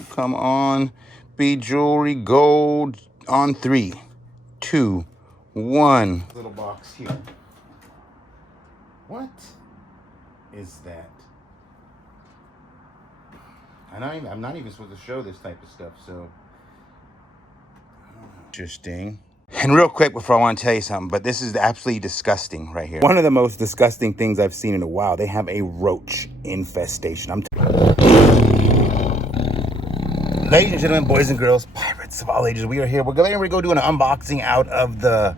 Ooh, come on. Bead jewelry, gold on 3, 2, 1. Little box here. What is that? I'm not even supposed to show this type of stuff, so. Interesting. And real quick before I want to tell you something, but this is absolutely disgusting right here. One of the most disgusting things I've seen in a while. They have a roach infestation. Ladies and gentlemen, boys and girls, pirates of all ages, we are here. We're going to go do an unboxing out of the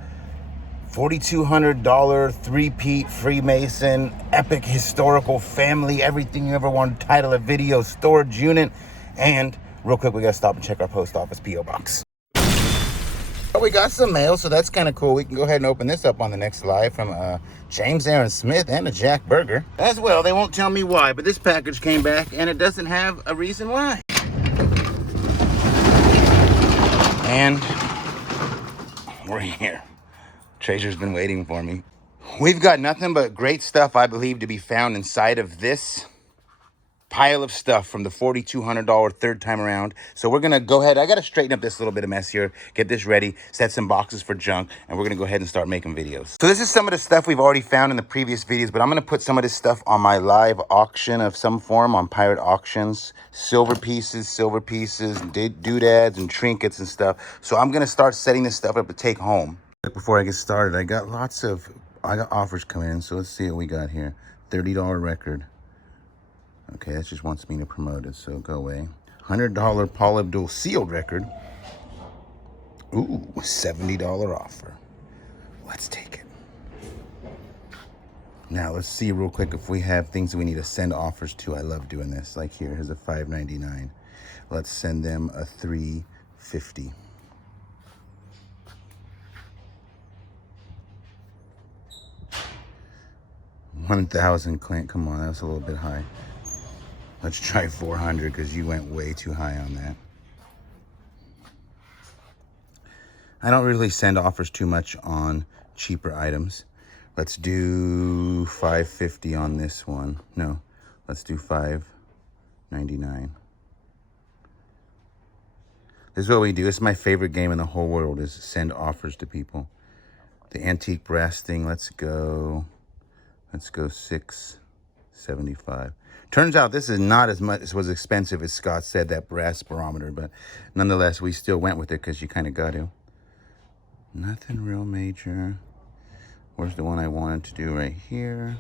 $4,200 three-peat Freemason epic historical family, everything you ever wanted to title a video storage unit. And real quick, we got to stop and check our post office P.O. box. We got some mail, so that's kind of cool. We can go ahead and open this up on the next live from James Aaron Smith and a Jack Burger. As well, they won't tell me why, but this package came back and it doesn't have a reason why. And we're here. Treasure's been waiting for me. We've got nothing but great stuff, I believe, to be found inside of this pile of stuff from the $4,200 third time around. So we're going to go ahead. I got to straighten up this little bit of mess here, get this ready, set some boxes for junk, and we're going to go ahead and start making videos. So this is some of the stuff we've already found in the previous videos, but I'm going to put some of this stuff on my live auction of some form on Pirate Auctions. Silver pieces, doodads, and trinkets and stuff. So I'm going to start setting this stuff up to take home. Before I get started, I got offers coming in, so let's see what we got here. $30 record. Okay, that just wants me to promote it, so go away. $100 Paul Abdul sealed record. Ooh, $70 offer. Let's take it. Now, let's see real quick if we have things that we need to send offers to. I love doing this. Like here's a $5.99. Let's send them a $3.50. $1,000, Clint. Come on, that was a little bit high. Let's try 400 because you went way too high on that. I don't really send offers too much on cheaper items. Let's do $5.50 on this one. No, let's do $5.99. This is what we do. It's my favorite game in the whole world, is send offers to people. The antique brass thing, let's go $6.75. Turns out this is not as much as was expensive as Scott said, that brass barometer, but nonetheless, we still went with it because you kind of got to. Nothing real major. Where's the one I wanted to do right here?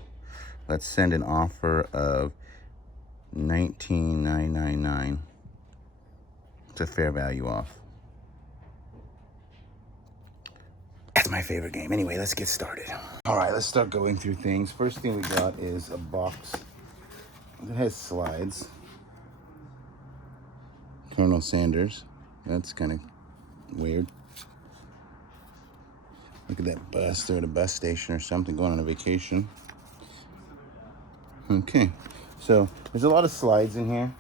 Let's send an offer of $19,999. It's a fair value off. That's my favorite game. Anyway, let's get started. All right, let's start going through things. First thing we got is a box. It has slides. Colonel Sanders. That's kind of weird. Look at that bus. They're at a bus station or something, going on a vacation. Okay, so there's a lot of slides in here.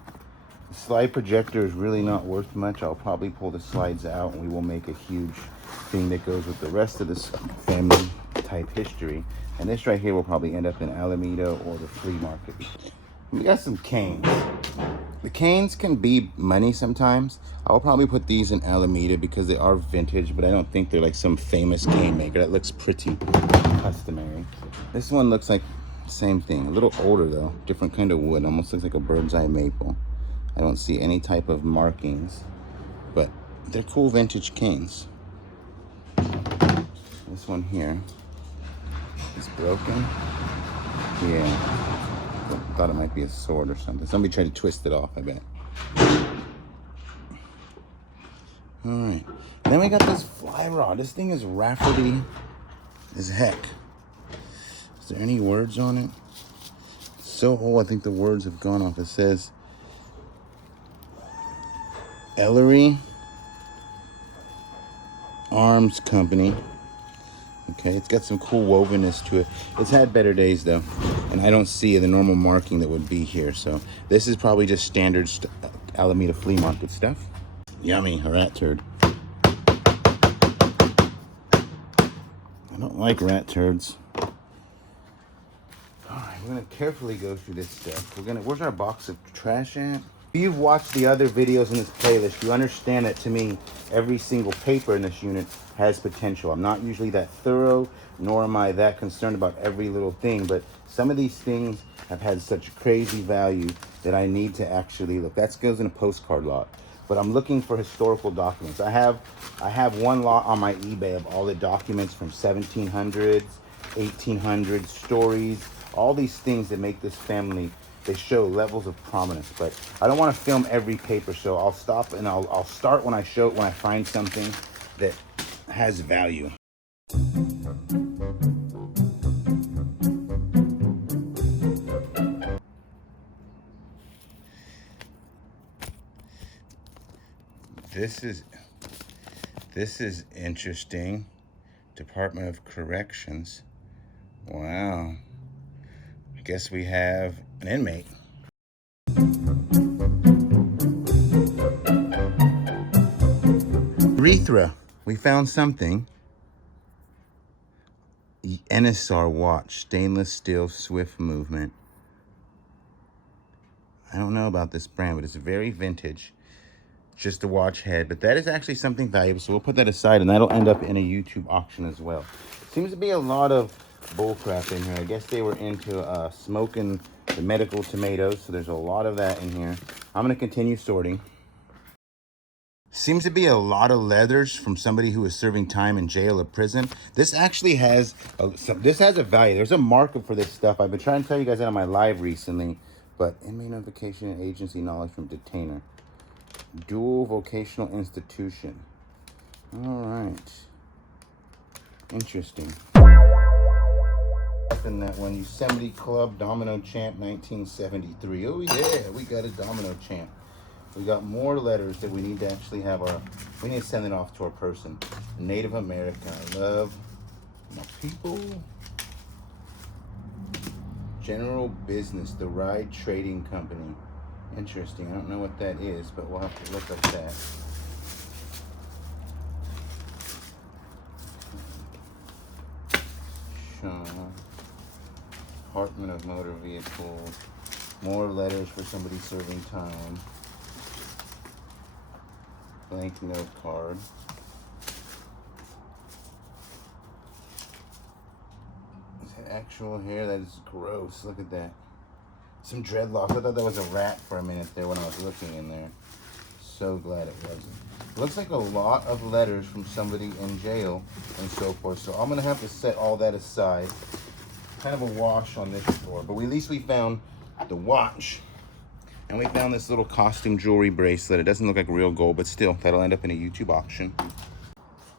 The slide projector is really not worth much. I'll probably pull the slides out and we will make a huge thing that goes with the rest of this family type history. And this right here will probably end up in Alameda or the flea market. We got some canes. The canes can be money sometimes. I'll probably put these in Alameda because they are vintage, but I don't think they're like some famous cane maker. That looks pretty customary. This one looks like same thing. A little older though. Different kind of wood. Almost looks like a bird's eye maple. I don't see any type of markings, but they're cool vintage canes. This one here is broken. Yeah. Thought it might be a sword or something. Somebody tried to twist it off, I bet. All right. Then we got this fly rod. This thing is rafferty as heck. Is there any words on it? It's so old, I think the words have gone off. It says Ellery Arms Company. Okay, it's got some cool wovenness to it. It's had better days though, and I don't see the normal marking that would be here. So this is probably just standard Alameda flea market stuff. Yummy, a rat turd. I don't like rat turds. All right, we're gonna carefully go through this stuff. Where's our box of trash at? If you've watched the other videos in this playlist, you understand that to me, every single paper in this unit has potential. I'm not usually that thorough, nor am I that concerned about every little thing, but some of these things have had such crazy value that I need to actually look. That goes in a postcard lot. But I'm looking for historical documents. I have one lot on my eBay of all the documents from 1700s, 1800s, stories, all these things that make this family, they show levels of prominence. But I don't want to film every paper, so I'll stop and I'll start when I find something that has value. This is interesting. Department of Corrections. Wow. I guess we have an inmate. Urethra. We found something. The NSR watch. Stainless steel swift movement. I don't know about this brand, but it's very vintage. Just a watch head, but that is actually something valuable, so we'll put that aside, and that'll end up in a YouTube auction as well. Seems to be a lot of bullcrap in here. I guess they were into smoking the medical tomatoes, so there's a lot of that in here. I'm going to continue sorting. Seems to be a lot of leathers from somebody who was serving time in jail or prison. This actually has this has a value. There's a markup for this stuff. I've been trying to tell you guys that on my live recently, but inmate notification and agency knowledge from detainer. Dual vocational institution. All right. Interesting. In that one, Yosemite Club Domino Champ 1973. Oh yeah, we got a Domino Champ. We got more letters that we need to actually have we need to send it off to our person. Native America. I love my people. General Business, the Ride Trading Company. Interesting. I don't know what that is, but we'll have to look up that. Department of Motor Vehicles. More letters for somebody serving time. Blank note card. Is that actual hair? That is gross. Look at that. Some dreadlocks. I thought that was a rat for a minute there when I was looking in there. So glad it wasn't. Looks like a lot of letters from somebody in jail and so forth. So I'm gonna have to set all that aside. Kind of a wash on this store, but at least we found the watch, and we found this little costume jewelry bracelet. It doesn't look like real gold, but still, that'll end up in a YouTube auction.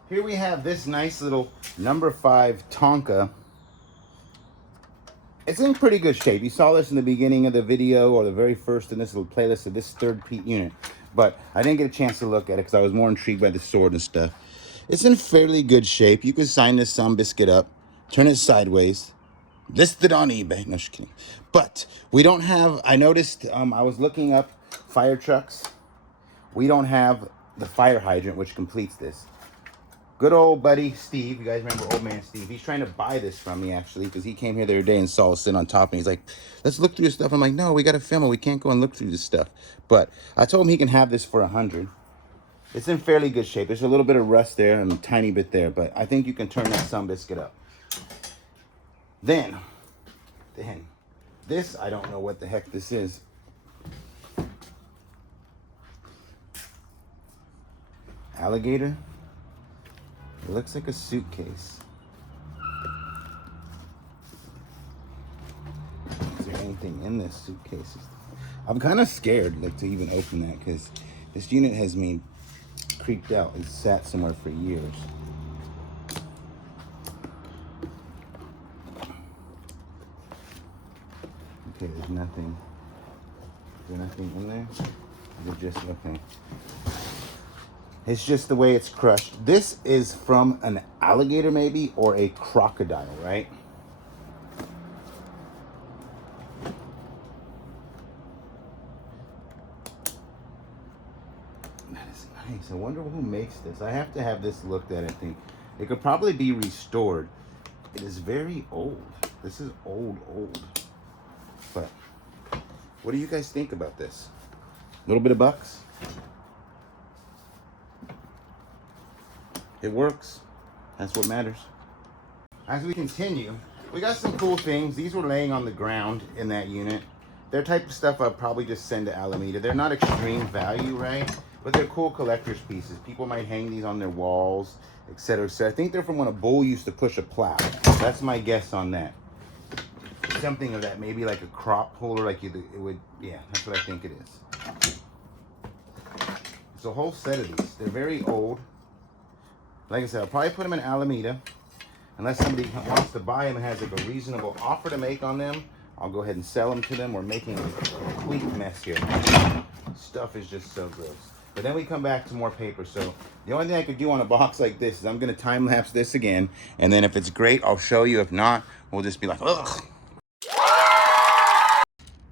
Here we have this nice little number 5 Tonka. It's in pretty good shape. You saw this in the beginning of the video, or the very first in this little playlist of this 3rd Pete unit. But I didn't get a chance to look at it because I was more intrigued by the sword and stuff. It's in fairly good shape. You can sign this some biscuit up, turn it sideways, listed on eBay. No, just kidding. But we don't have, I noticed, I was looking up fire trucks. We don't have the fire hydrant, which completes this. Good old buddy Steve, you guys remember old man Steve? He's trying to buy this from me actually, because he came here the other day and saw us sitting on top, and he's like, let's look through this stuff. I'm like, no, we got to film it. We can't go and look through this stuff. But I told him he can have this for $100. It's in fairly good shape. There's a little bit of rust there and a tiny bit there, but I think you can turn that some biscuit up. Then, this, I don't know what the heck this is. Alligator? It looks like a suitcase. Is there anything in this suitcase? I'm kind of scared to even open that, because this unit has me creeped out. It's sat somewhere for years. Okay, there's nothing. Is there nothing in there? Is it just, okay. It's just the way it's crushed. This is from an alligator maybe, or a crocodile, right? That is nice. I wonder who makes this. I have to have this looked at, I think. It could probably be restored. It is very old. This is old. But what do you guys think about this? little bit of bucks. It works. That's what matters. As we continue, we got some cool things. These were laying on the ground in that unit. They're type of stuff I'll probably just send to Alameda. They're not extreme value, right? But they're cool collector's pieces. People might hang these on their walls, etc., etc. I think they're from when a bull used to push a plow. That's my guess on that. Something of that, maybe like a crop puller, like it would, yeah, that's what I think it is. It's a whole set of these. They're very old. Like I said, I'll probably put them in Alameda. Unless somebody wants to buy them and has like a reasonable offer to make on them, I'll go ahead and sell them to them. We're making a complete mess here. Stuff is just so gross. But then we come back to more paper. So the only thing I could do on a box like this is I'm going to time lapse this again. And then if it's great, I'll show you. If not, we'll just be like, ugh.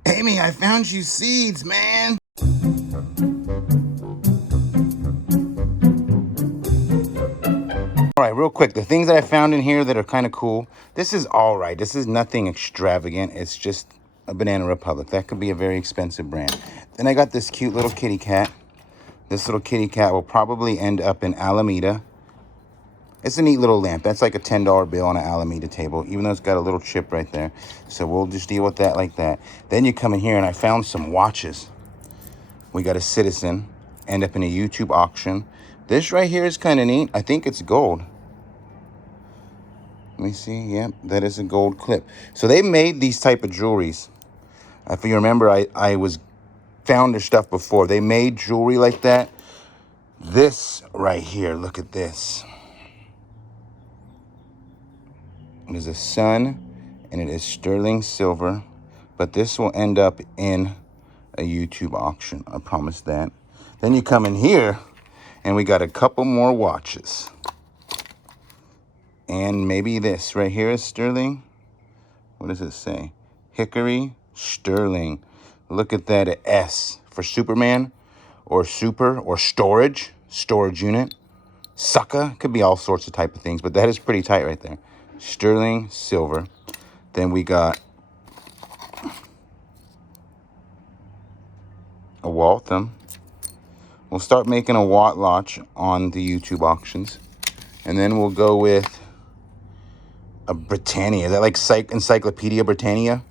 Amy, I found you seeds, man. All right, real quick, the things that I found in here that are kind of cool. This is all right. This is nothing extravagant. It's just a Banana Republic. That could be a very expensive brand. Then I got this cute little kitty cat. This little kitty cat will probably end up in Alameda. It's a neat little lamp. That's like a $10 bill on an Alameda table, even though it's got a little chip right there. So we'll just deal with that like that. Then you come in here and I found some watches. We got a Citizen, end up in a YouTube auction. This right here is kind of neat. I think it's gold. Let me see. Yep, that is a gold clip. So they made these type of jewelries. If you remember, I was found their stuff before. They made jewelry like that. This right here, look at this. It is a sun, and it is sterling silver. But this will end up in a YouTube auction. I promise that. Then you come in here, and we got a couple more watches. And maybe this right here is sterling. What does it say? Hickory sterling. Look at that, a S for Superman or super or storage unit. Sucka, could be all sorts of type of things, but that is pretty tight right there. Sterling silver. Then we got a Waltham. We'll start making a watch on the YouTube auctions. And then we'll go with a Britannia. Is that like Encyclopedia Britannia?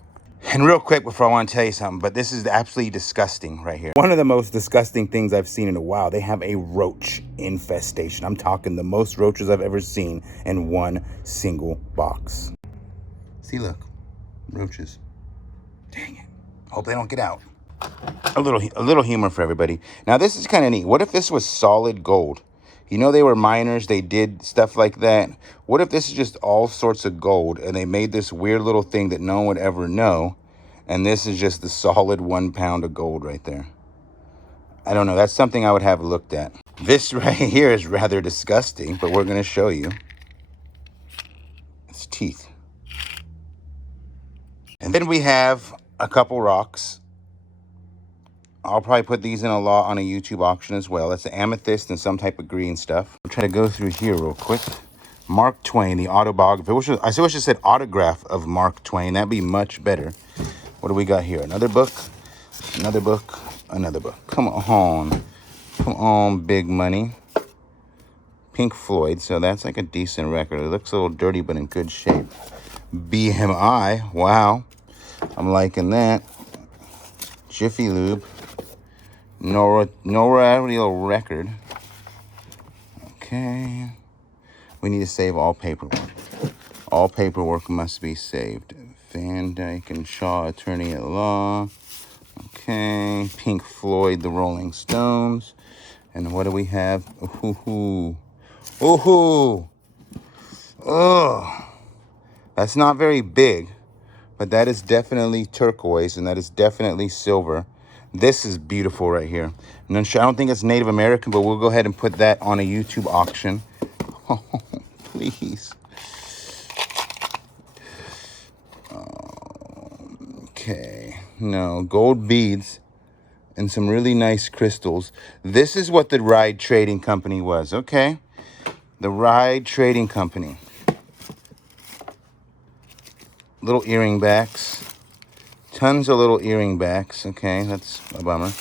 And real quick before I want to tell you something, but this is absolutely disgusting right here. One of the most disgusting things I've seen in a while. They have a roach infestation. I'm talking the most roaches I've ever seen in one single box. See, look, roaches. Dang it. Hope they don't get out. A little humor for everybody. Now this is kind of neat. What if this was solid gold? You know, they were miners, they did stuff like that. What if this is just all sorts of gold and they made this weird little thing that no one would ever know, and this is just the solid 1 pound of gold right there? I don't know. That's something I would have looked at. This right here is rather disgusting, but we're going to show you. It's teeth. And then we have a couple rocks. I'll probably put these in a lot on a YouTube auction as well. That's an amethyst and some type of green stuff. I'll try to go through here real quick. Mark Twain, the autobiography. I wish it said autograph of Mark Twain. That'd be much better. What do we got here? Another book, another book, another book. Come on. Come on, big money. Pink Floyd, so that's like a decent record. It looks a little dirty, but in good shape. BMI, wow. I'm liking that. Jiffy Lube. Nora real record. Okay. We need to save all paperwork. All paperwork must be saved. Van Dyke and Shaw, attorney at law. Okay. Pink Floyd, the Rolling Stones. And what do we have? Ooh. Ooh. Ugh. That's not very big, but that is definitely turquoise, and that is definitely silver. This is beautiful right here. And I don't think it's Native American, but we'll go ahead and put that on a YouTube auction. Oh, please. Okay. No, gold beads and some really nice crystals. This is what the Ride Trading Company was. Okay. The Ride Trading Company. Little earring backs. Tons of little earring backs. Okay, that's a bummer.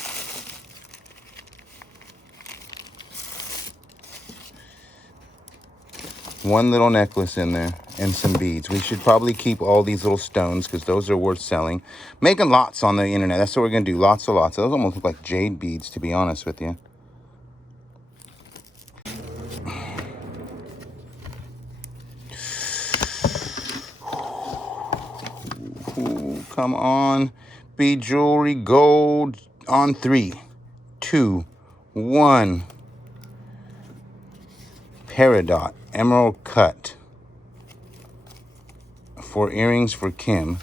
one little necklace in there and some beads. We should probably keep all these little stones because those are worth selling. Making lots on the internet. That's what we're going to do. Lots of lots. Those almost look like jade beads, to be honest with you. Ooh, come on. Bead jewelry, gold on 3, 2, 1. Peridot, emerald cut. 4 earrings for Kim.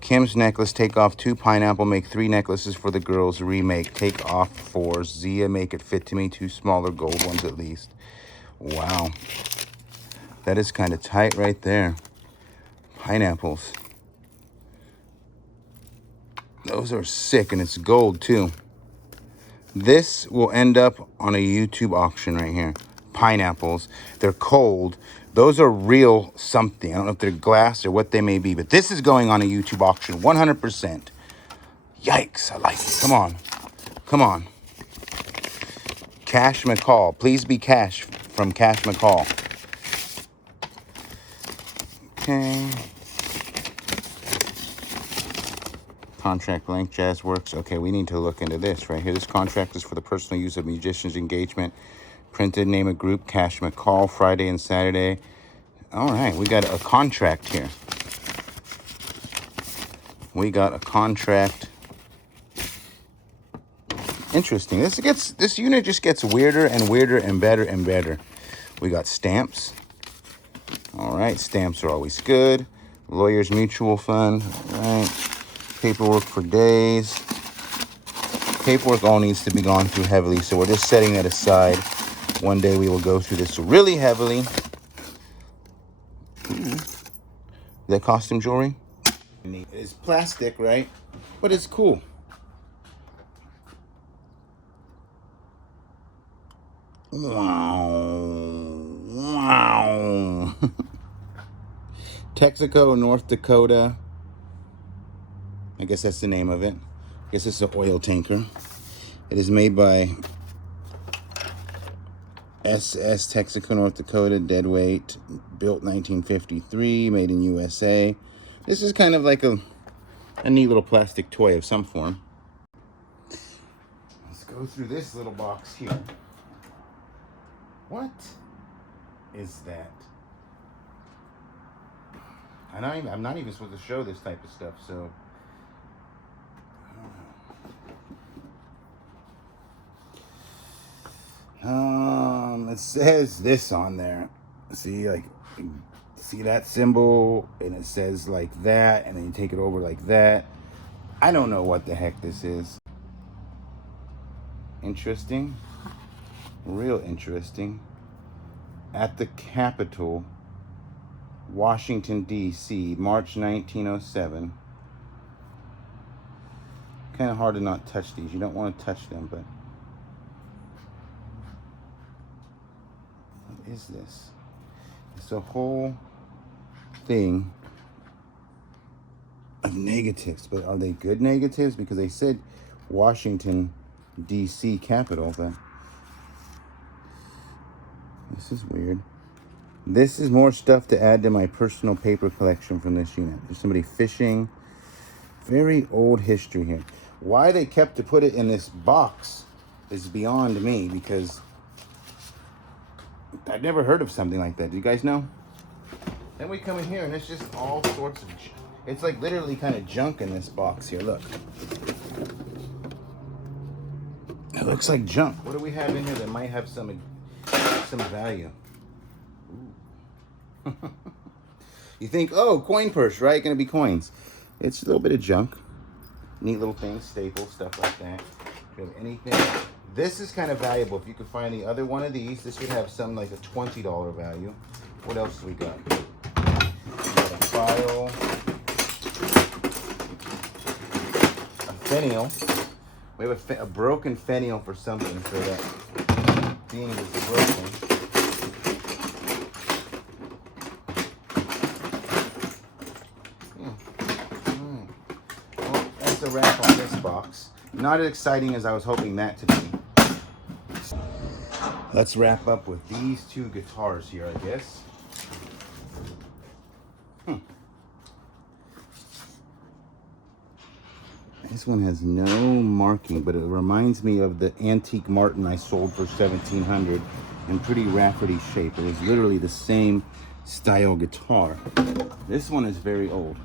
Kim's necklace, take off 2. Pineapple, make 3 necklaces for the girls. Remake, take off 4. Zia, make it fit to me. 2 smaller gold ones at least. Wow. That is kind of tight right there. Pineapples. Those are sick, and it's gold too. This will end up on a YouTube auction right here. Pineapples. They're cold. Those are real something. I don't know if they're glass or what they may be, but this is going on a YouTube auction 100%. Yikes, I like it. Come on. Come on. Cash McCall. Please be Cash from Cash McCall. Okay. Contract length, jazz works. Okay, we need to look into this right here. This contract is for the personal use of musicians' engagement. Printed name of group, Cash McCall, Friday and Saturday. All right, we got a contract here. We got a contract. Interesting. This unit just gets weirder and weirder and better and better. We got stamps. All right, stamps are always good. Lawyers Mutual Fund. All right. Paperwork for days. Paperwork all needs to be gone through heavily, so we're just setting that aside. One day we will go through this really heavily. Is that costume jewelry? It's plastic, right? But it's cool. Wow. Wow. Texaco, North Dakota. I guess that's the name of it. I guess it's an oil tanker. It is made by SS Texaco, North Dakota, deadweight, built 1953, made in USA. This is kind of like a neat little plastic toy of some form. Let's go through this little box here. What is that? I'm not even supposed to show this type of stuff, so it says this on there. See, like, see that symbol, and it says like that, and then you take it over like that. I don't know what the heck this is. Interesting. Real interesting. At the Capitol, Washington, D.C., March 1907. Kind of hard to not touch these. You don't want to touch them, but what is this? It's a whole thing of negatives, but are they good negatives? Because they said Washington, D.C. Capitol, but this is weird. This is more stuff to add to my personal paper collection from this unit. There's somebody fishing. Very old history here. Why they kept to put it in this box is beyond me, because I've never heard of something like that. Do you guys know? Then we come in here and it's just all sorts of... It's like literally kind of junk in this box here. Look. It looks like junk. What do we have in here that might have some value? You think, oh, coin purse, right? Gonna be coins. It's a little bit of junk. Neat little things, staples, stuff like that. If you have anything. This is kind of valuable. If you could find the other one of these, this would have some like a $20 value. What else do we got? We got a file. A fennial. We have a broken fennial for something, so that being is broken. The wrap on this box. Not as exciting as I was hoping that to be. Let's wrap up with these two guitars here, I guess. This one has no marking, but it reminds me of the antique Martin I sold for $1,700 in pretty rafferty shape. It was literally the same style guitar. This one is very old.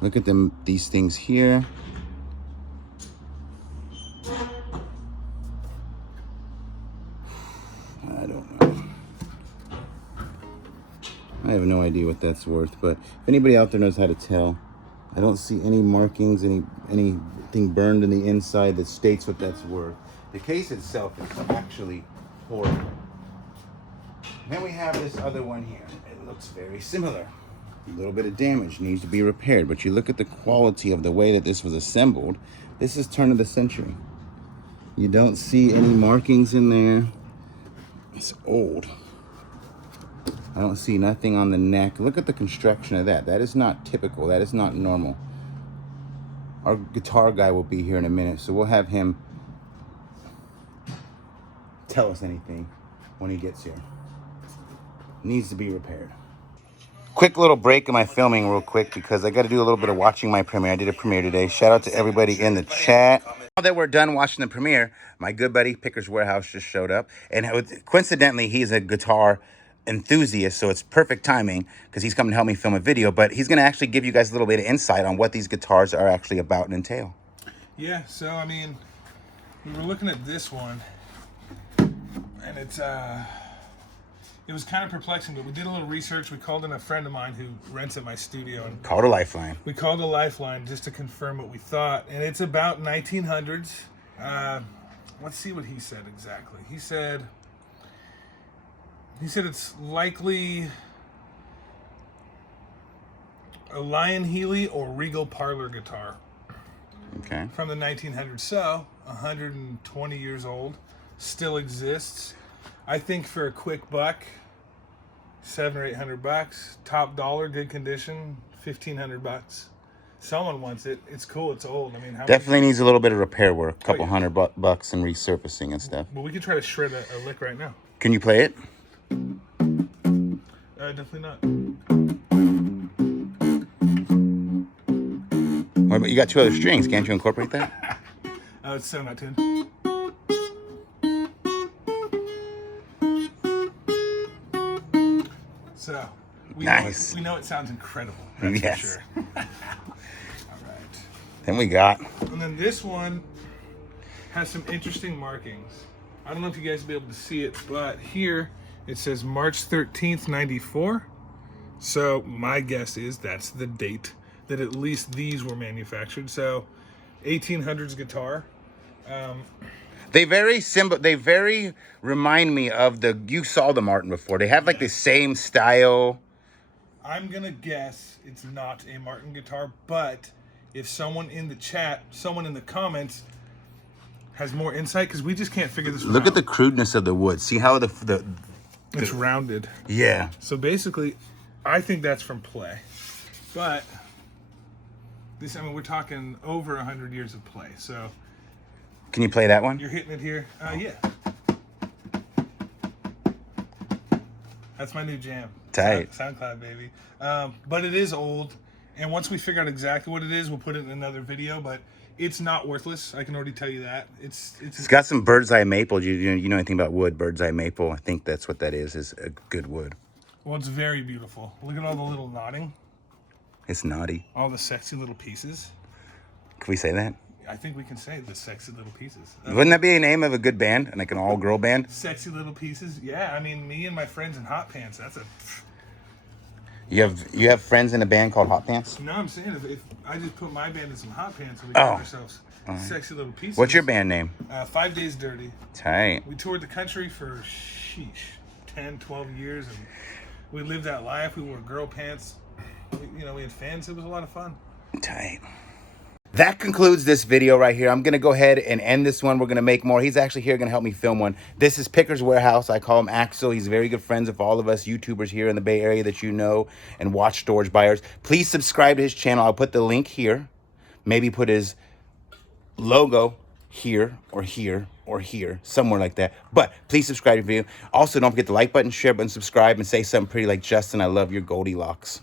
Look at these things here. I don't know. I have no idea what that's worth, but if anybody out there knows how to tell, I don't see any markings, anything burned in the inside that states what that's worth. The case itself is actually horrible. Then we have this other one here. It looks very similar. A little bit of damage, needs to be repaired, but you look at the quality of the way that this was assembled. This is turn of the century. You don't see any markings in there. It's old. I don't see nothing on the neck. Look at the construction of that. That is not typical. That is not normal. Our guitar guy will be here in a minute, so we'll have him tell us anything when he gets here. Needs to be repaired. Quick little break in my filming real quick because I got to do a little bit of watching my premiere. I did a premiere today. Shout out to everybody in the chat. Now that we're done watching the premiere, my good buddy Picker's Warehouse just showed up. And coincidentally, he's a guitar enthusiast, so it's perfect timing because he's coming to help me film a video. But he's going to actually give you guys a little bit of insight on what these guitars are actually about and entail. Yeah, so I mean, we were looking at this one, and it was kind of perplexing, but we did a little research. We called in a friend of mine who rents at my studio. And called a lifeline. We called a lifeline just to confirm what we thought. And it's about 1900s. Let's see what he said exactly. He said it's likely a Lion Healy or Regal parlor guitar. Okay. From the 1900s. So, 120 years old. Still exists. I think for a quick buck, $700 or $800, top dollar, good condition, $1,500. Someone wants it. It's cool. It's old. I mean, definitely needs a little bit of repair work, a couple hundred bucks and resurfacing and stuff. But we could try to shred a lick right now. Can you play it? Definitely not. But you got two other strings. Can't you incorporate that? It's so not tuned. So, we know it sounds incredible. That's yes. For sure. All right. Then we got. And then this one has some interesting markings. I don't know if you guys will be able to see it, but here it says March 13th, 94. So my guess is that's the date that at least these were manufactured. So 1800s guitar. They very remind me of you saw the Martin before. They have like the same style. I'm gonna guess it's not a Martin guitar, but if someone in the chat, someone in the comments has more insight, because we just can't figure this one out. Look at the crudeness of the wood. See how it's rounded. Yeah. So basically, I think that's from play. But this, I mean, we're talking over 100 years of play. So can you play that one? You're hitting it here. Yeah. That's my new jam. Tight. SoundCloud, baby. But it is old. And once we figure out exactly what it is, we'll put it in another video. But it's not worthless. I can already tell you that. It's got some bird's eye maple. You know anything about wood? Bird's eye maple. I think that's what that is a good wood. Well, it's very beautiful. Look at all the little knotting. It's naughty. All the sexy little pieces. Can we say that? I think we can say the sexy little pieces. Wouldn't that be a name of a good band? Like an all-girl band? Sexy little pieces? Yeah, I mean, me and my friends in Hot Pants, that's a... You have friends in a band called Hot Pants? No, I'm saying if I just put my band in some Hot Pants and we got ourselves sexy little pieces. What's your band name? 5 Days Dirty. Tight. We toured the country for, 10, 12 years, and we lived that life. We wore girl pants. We had fans. It was a lot of fun. Tight. That concludes this video right here. I'm going to go ahead and end this one. We're going to make more. He's actually here going to help me film one. This is Picker's Warehouse. I call him Axel. He's very good friends with all of us YouTubers here in the Bay Area that you know and watch storage buyers. Please subscribe to his channel. I'll put the link here. Maybe put his logo here or here or here, somewhere like that. But please subscribe to the video. Also, don't forget the like button, share button, subscribe, and say something pretty like, Justin, I love your Goldilocks.